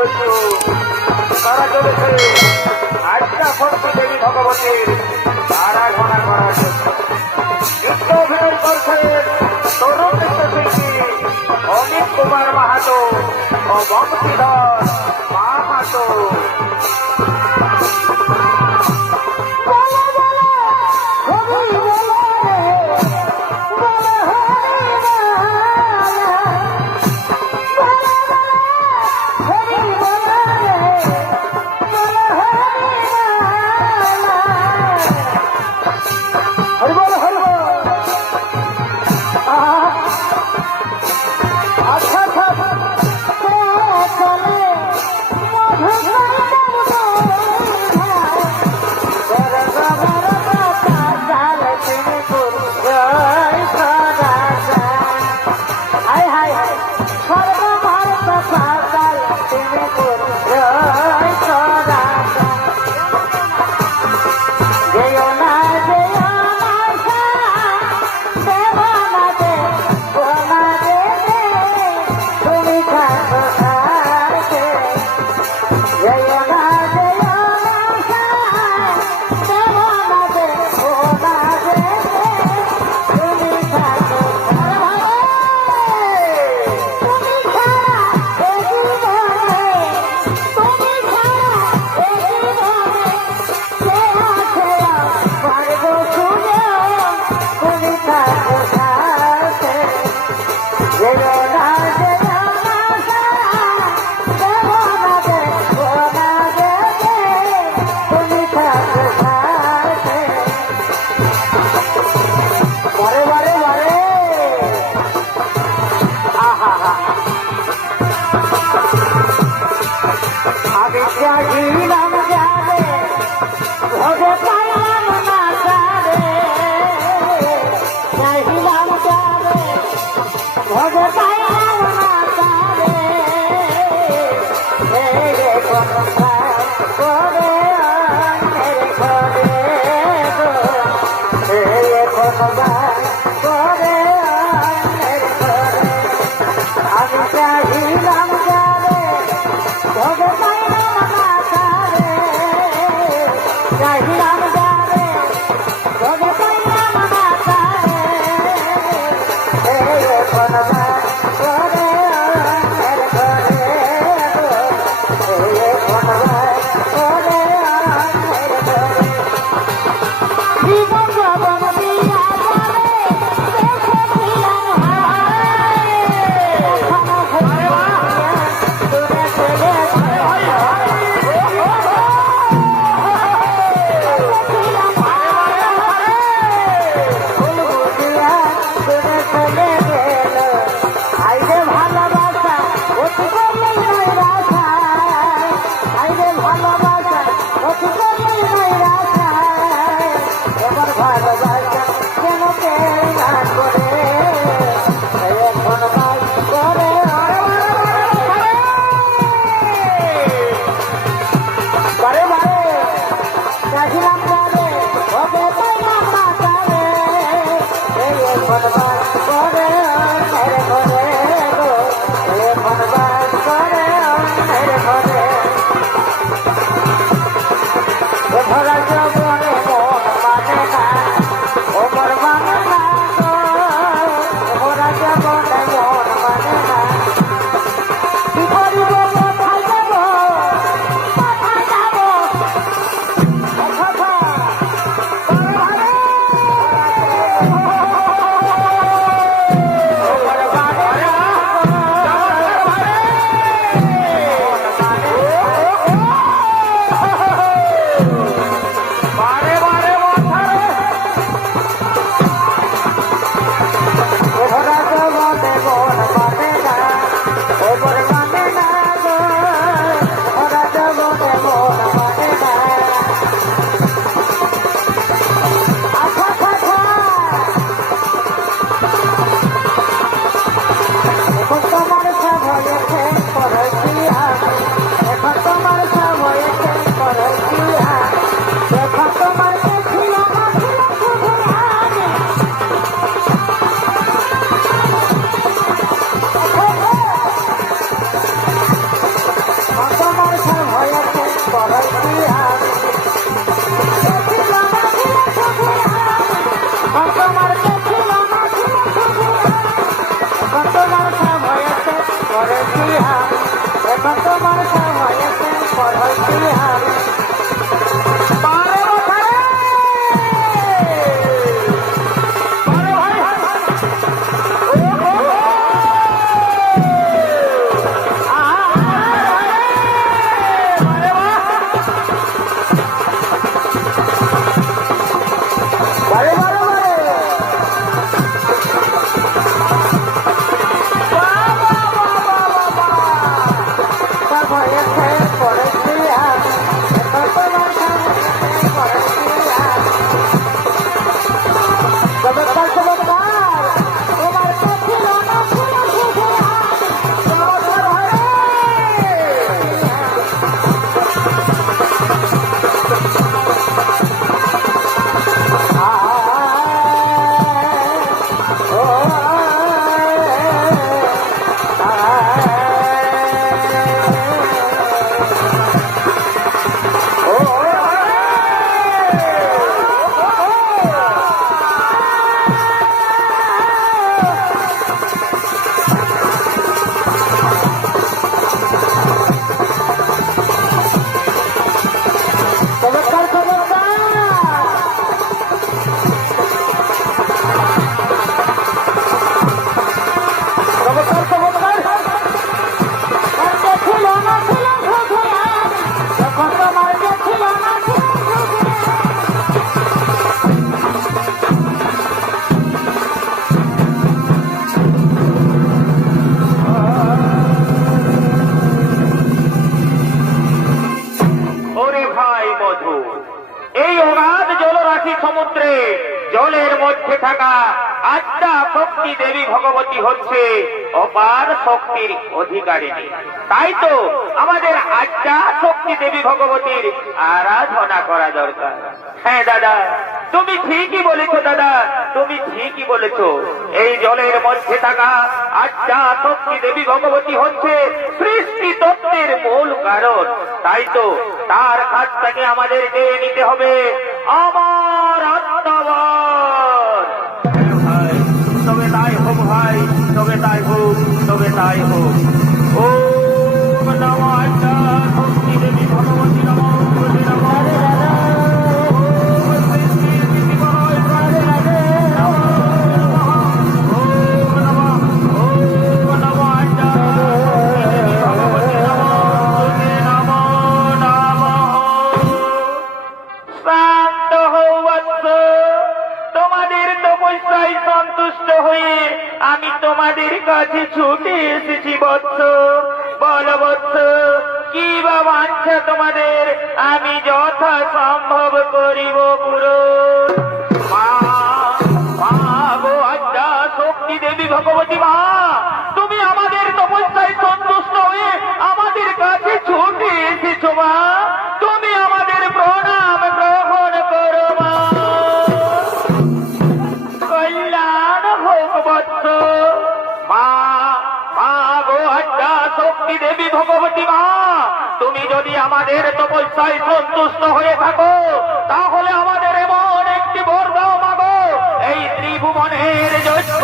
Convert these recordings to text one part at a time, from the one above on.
চৈত্য তারা চলেছে আজ্ঞা সন্ত দেবী ভগবতীর তারা ঘনা করার জন্য নৃত্য অভিনয় করছেন তরুণ নৃত্যশিল্পী Yeah. শক্তি দেবী ভগবতী হচ্ছে অপার শক্তির অধিকারিণী। তাই তো আমাদের আত্মা শক্তি দেবী ভগবতীর আরাধনা করা দরকার। হ্যাঁ দাদা, তুমি ঠিকই বলেছ, দাদা, তুমি ঠিকই বলেছ। এই জলের মধ্যে থাকা আত্মা শক্তি দেবী ভগবতী হচ্ছে সৃষ্টি তত্ত্বের মূল কারণ। তাই তো তার কাছ থেকে আমাদের নিতে হবে। আমার আত্মাবার সন্তুষ্ট হয়ে আমি তোমাদের কাছে ছুটে এসেছি, বৎস। বল, বৎস, কি বা বাঞ্ছা তোমাদের? আমি যথা সম্ভব করিব পুরো শক্তি দেবী, ভগবতী মা, তুমি আমাদের তপস্যায় সন্তুষ্ট হয়ে আমাদের কাছে ছুটে এসেছ, মা। তপস্যায় সন্তুষ্ট হয়ে থাকো তাহলে আমাদের এমন একটি বর্গ মাগো এই ত্রিভুবনের যজ্ঞ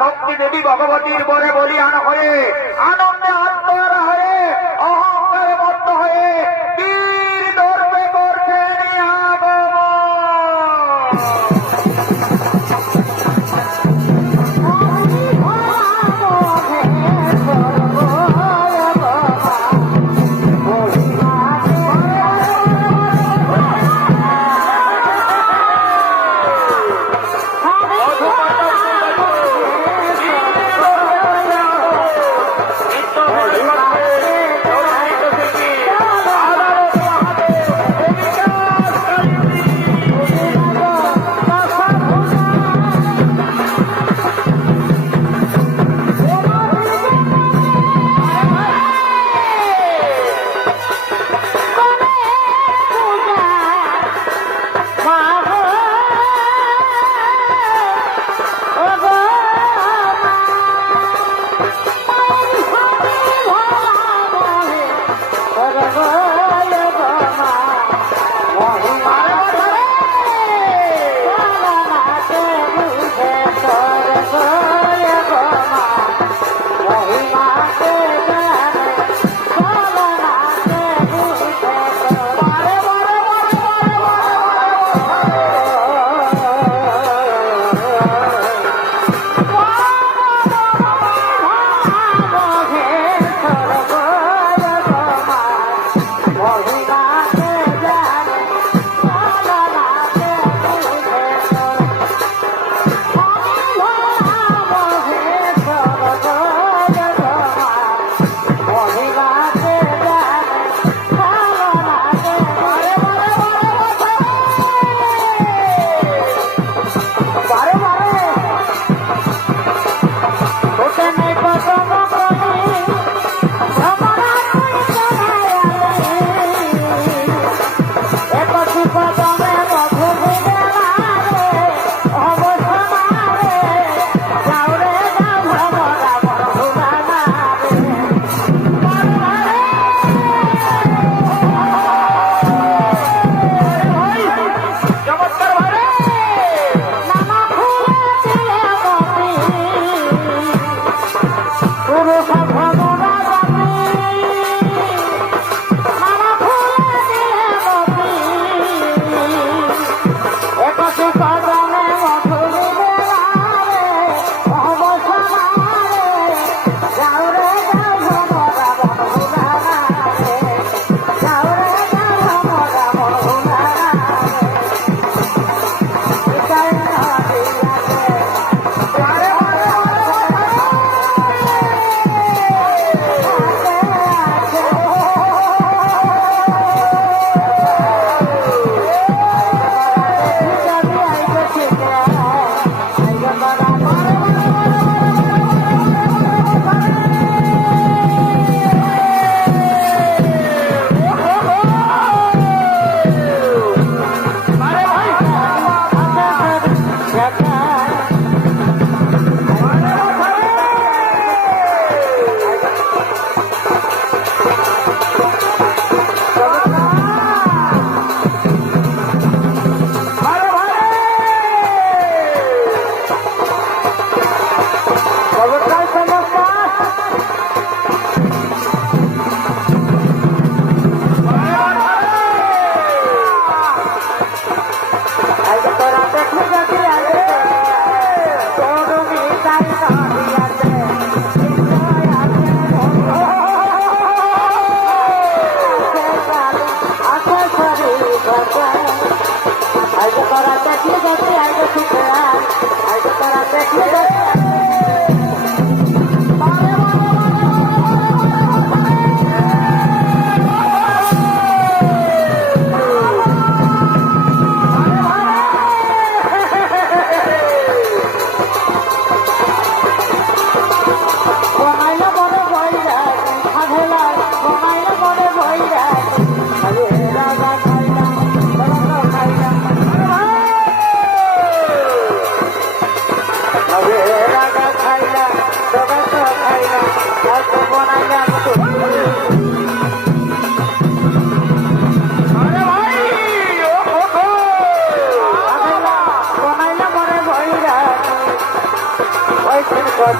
ভক্তি দেবী ভগবতীর বরে বলিয়ান হয়ে আনন্দে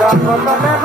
Cuando no me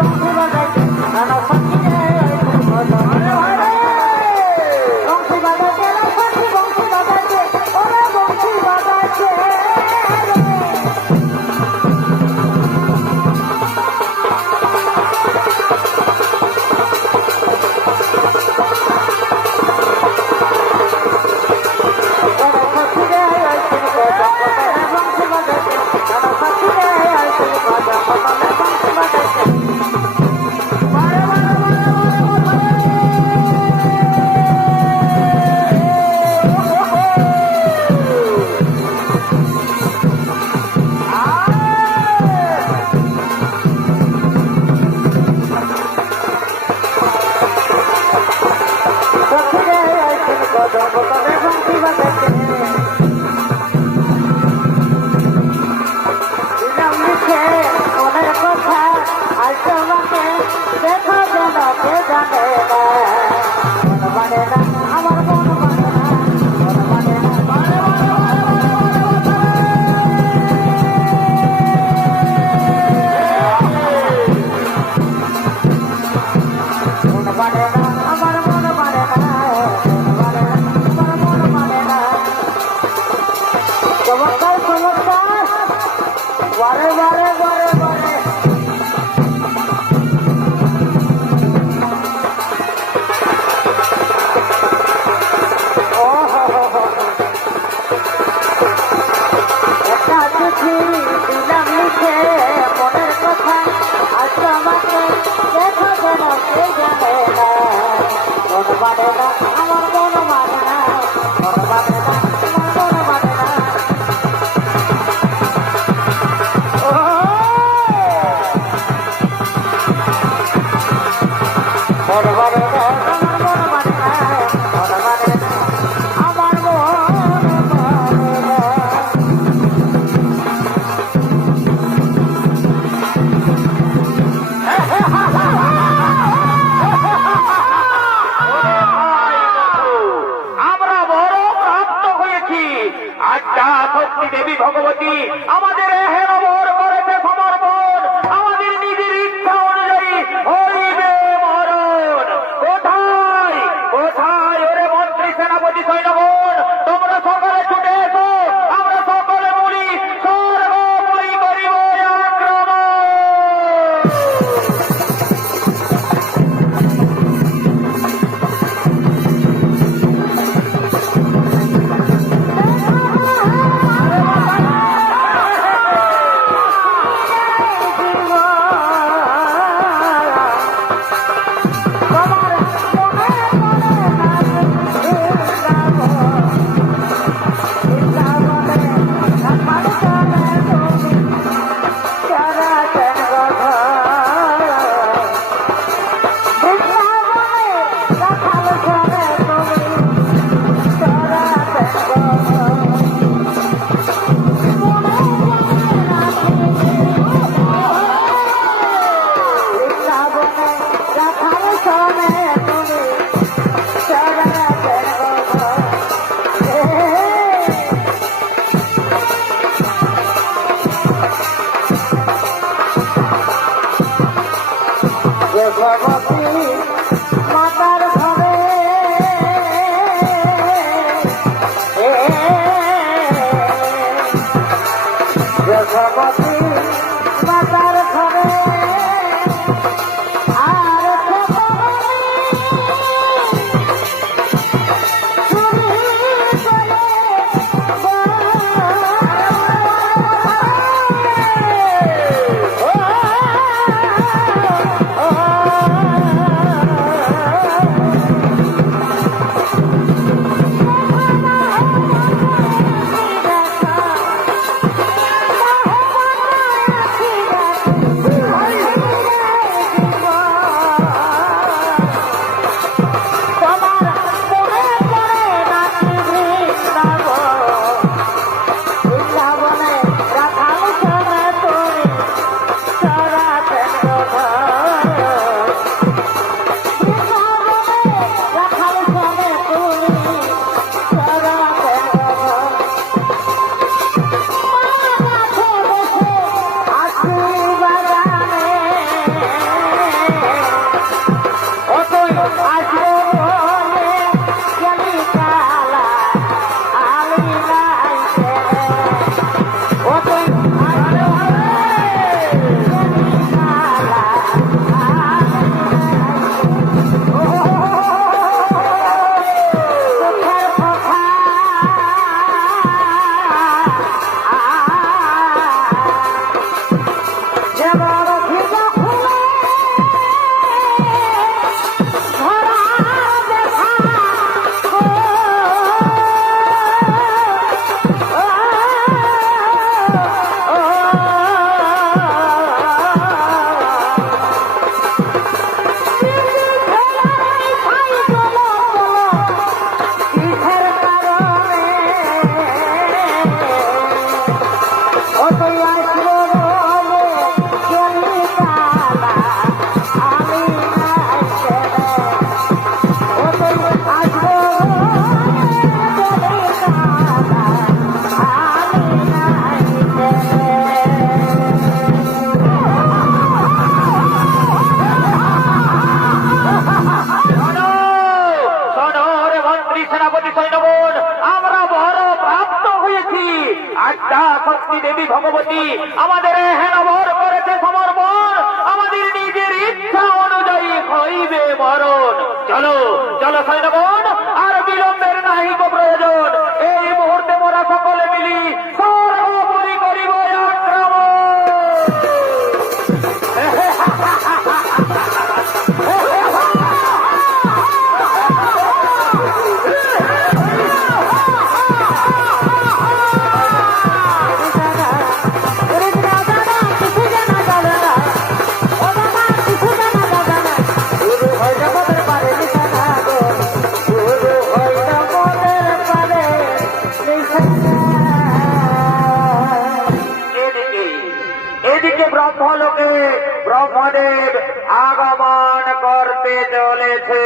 চলেছে।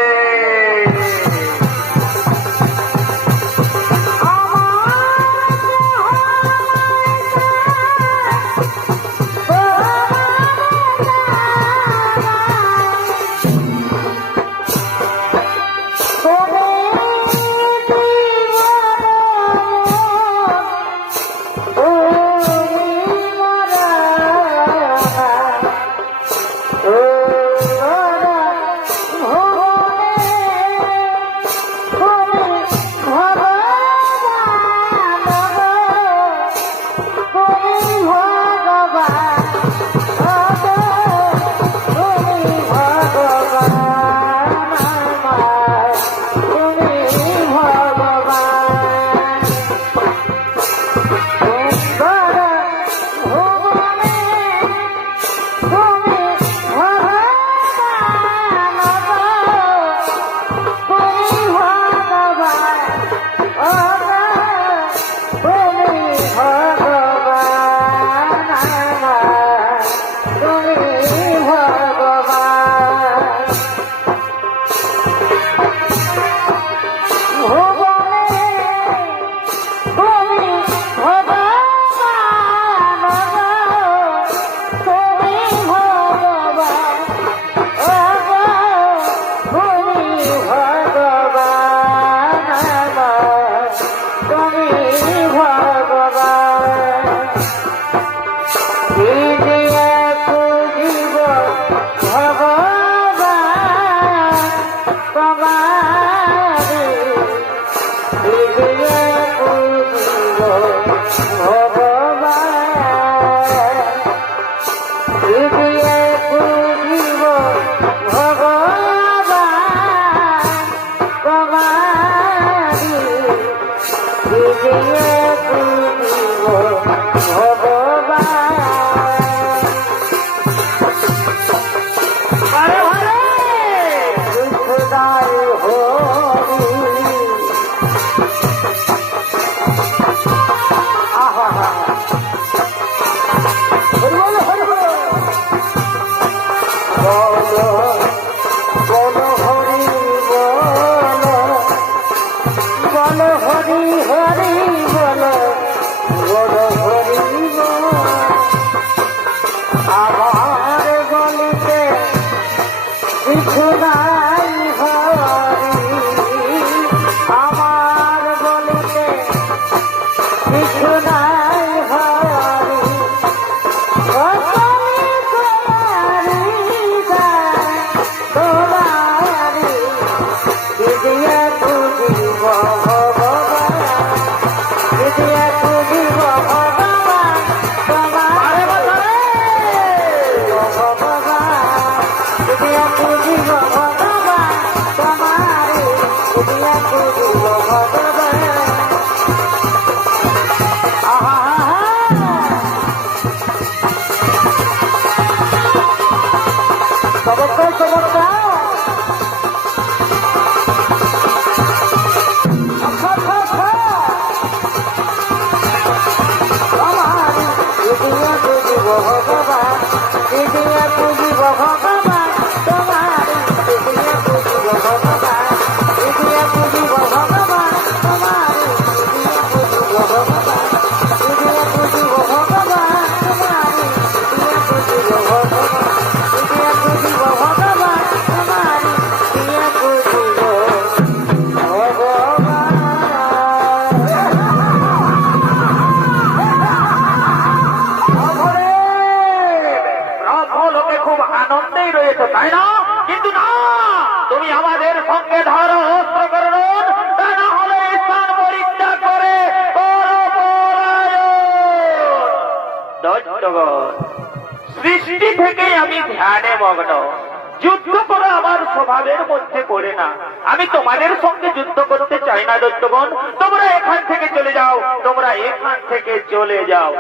এখান থেকে চলে যাও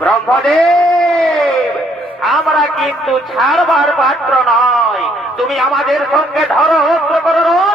ব্রহ্মদেব আমরা কিন্তু ছাড়বার পাত্র নয় তুমি আমাদের সঙ্গে ধরো করো